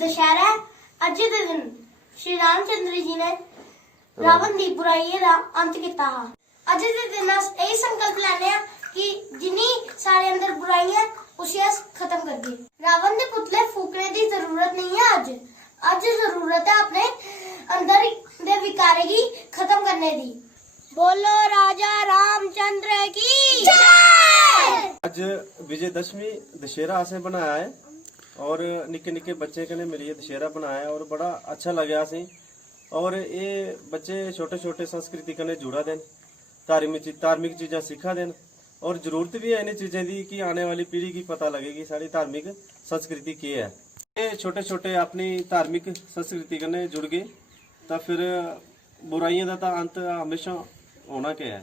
दशहरा है। अज के दिन श्री रामचंद्र जी ने रावण की बुराई का अंत किया। अज के दिन अस यही संकल्प लैने कि जिन्नी सारे अंदर बुराई है उसे अस खत्म कर दिए। रावण के पुतले फूकने की जरूरत नहीं है। अज जरूरत है अपने अंदर दे विकारे की खत्म करने की। बोलो राजा रामचंद्र की जय। आज विजयदशमी दशहरा असें बनाया है और निक्के निक्के बच्चे कन्नै मिलियै दशहरा बनाया है और बड़ा अच्छा लग्या असें। और ये बच्चे छोटे छोटे संस्कृति कन्नै जुड़ा दे, धार्मिक चीज़ां सिक्खा दे और जरूरत भी है इन चीज़ों की कि आने वाली पीढ़ी की पता लगेगी साड़ी धार्मिक संस्कृति क्या है। ये छोटे छोटे अपनी धार्मिक संस्कृति कन्नै जुड़ गए तो फिर बुराइयों का तो अंत हमेशा होना क्या है।